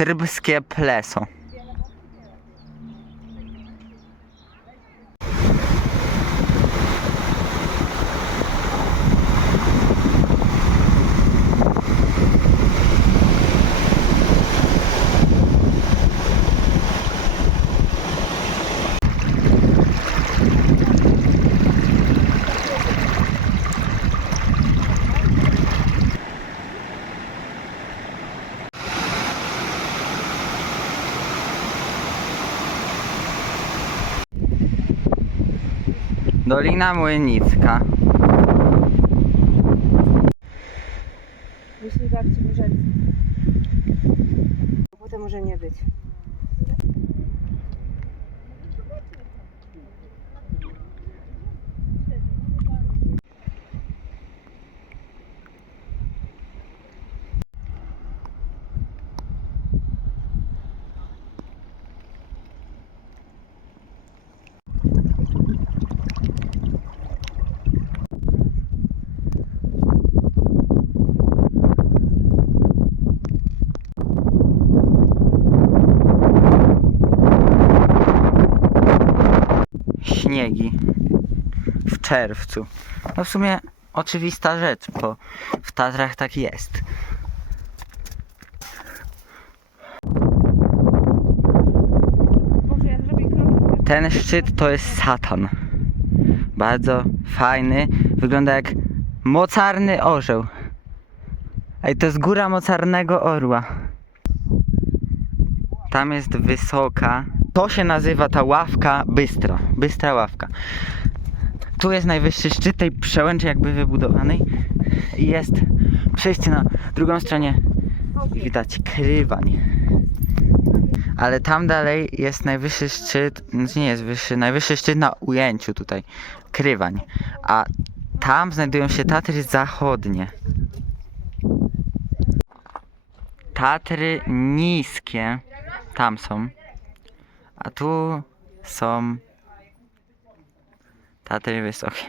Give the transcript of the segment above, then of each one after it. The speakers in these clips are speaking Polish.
Trbskie Pleso. Dolina Młynicka. Śniegi. W czerwcu. No w sumie oczywista rzecz, bo w Tatrach tak jest. Ten szczyt to jest Satan. Bardzo fajny. Wygląda jak mocarny orzeł. Ej, to jest góra mocarnego orła. Tam jest wysoka. To się nazywa ta ławka bystra. Bystra ławka. Tu jest najwyższy szczyt tej przełęczy jakby wybudowanej. I jest przejście na drugą stronie i widać krywań. Ale tam dalej jest najwyższy szczyt, znaczy nie jest wyższy, najwyższy szczyt na ujęciu tutaj, Krywań. A tam znajdują się Tatry Zachodnie. Tatry niskie, tam są. A tu są Tatry wysokie.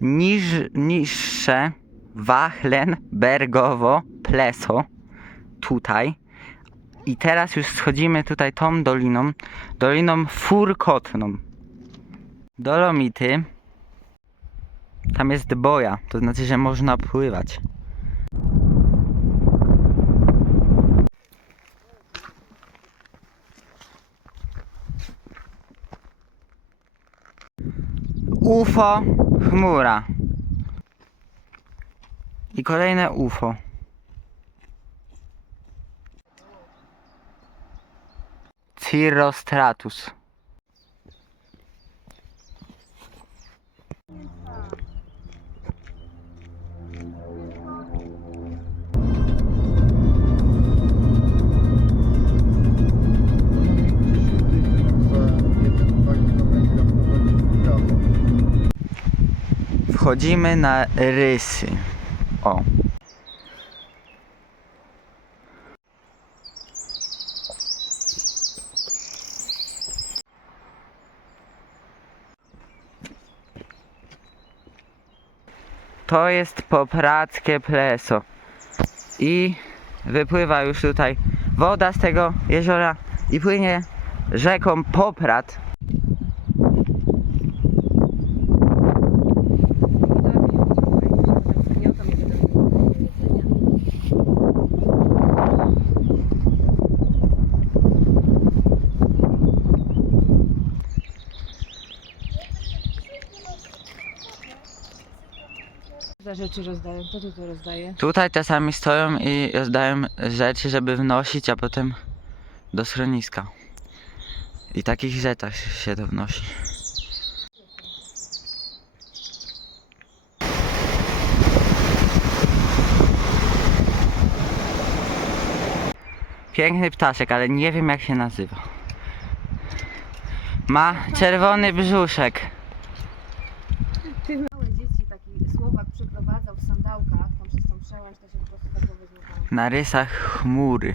Niż, niższe Wachlen, Bergowo, Pleso. Tutaj. I teraz już schodzimy tutaj tą doliną. Doliną furkotną. Dolomity. Tam jest boja, to znaczy, że można pływać. UFO, chmura. I kolejne UFO. Cirrostratus. Wchodzimy na rysy. O. To jest poprackie pleso. I wypływa już tutaj woda z tego jeziora i płynie rzeką Poprat. Za rzeczy rozdają. Kto tu to rozdaje? Tutaj czasami stoją i rozdają rzeczy, żeby wnosić, a potem do schroniska. I takich rzeczach się to wnosi. Piękny ptaszek, ale nie wiem jak się nazywa. Ma czerwony brzuszek. Przełęcz, to się po prostu tak. Na rysach chmury.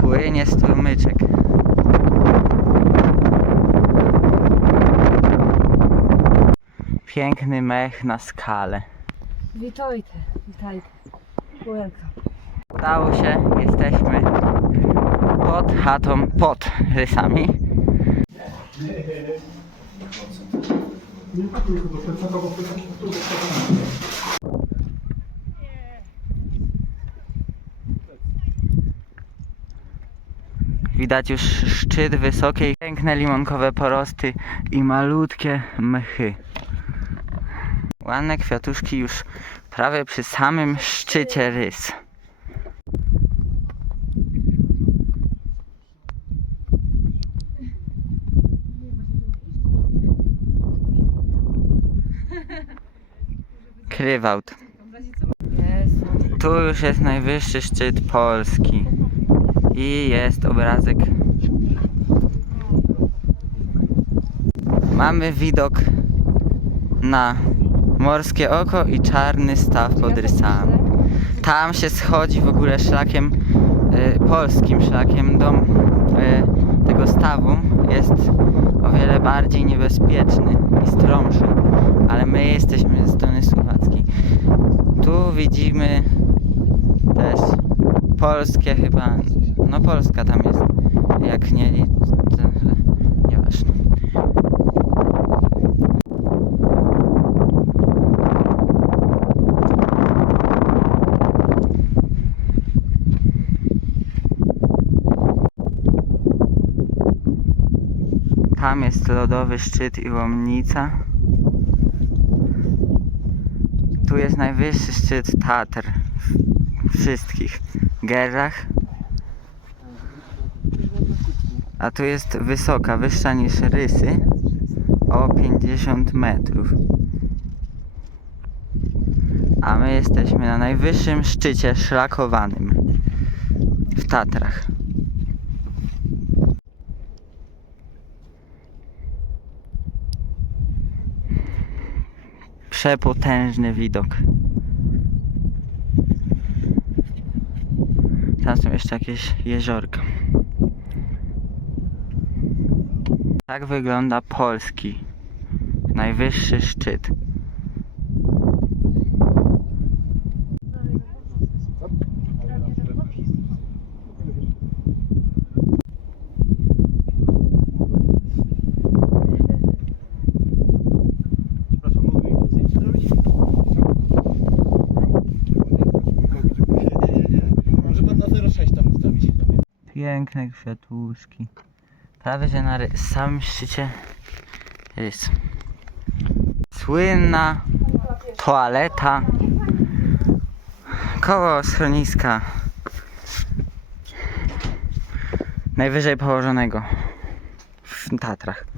Płynie strumyczek. Piękny mech na skale. Witajcie, witajcie. Welcome. Udało się, jesteśmy pod chatą, pod rysami. Widać już szczyt wysokiej, piękne limonkowe porosty i malutkie mchy. Ładne kwiatuszki już prawie przy samym szczycie rys. Krywałt. Jezu. Tu już jest najwyższy szczyt Polski. I jest obrazek. Mamy widok na morskie oko i czarny staw pod rysami. Tam się schodzi w ogóle szlakiem, y, polskim szlakiem do y, tego stawu. Jest o wiele bardziej niebezpieczny i stromszy. Ale my jesteśmy ze strony słowackiej. Tu widzimy też polskie chyba, no Polska tam jest, jak nie, to, nieważne. Tam jest lodowy szczyt i łomnica. Tu jest najwyższy szczyt Tatr wszystkich Gerach. A tu jest wysoka, wyższa niż Rysy o 50 metrów. A my jesteśmy na najwyższym szczycie szlakowanym w Tatrach. Przepotężny widok. Tam są jeszcze jakieś jeziorka. Tak wygląda polski najwyższy szczyt. Piękne kwiatuszki. Prawie że na samym szczycie rys. Słynna toaleta koło schroniska najwyżej położonego w Tatrach.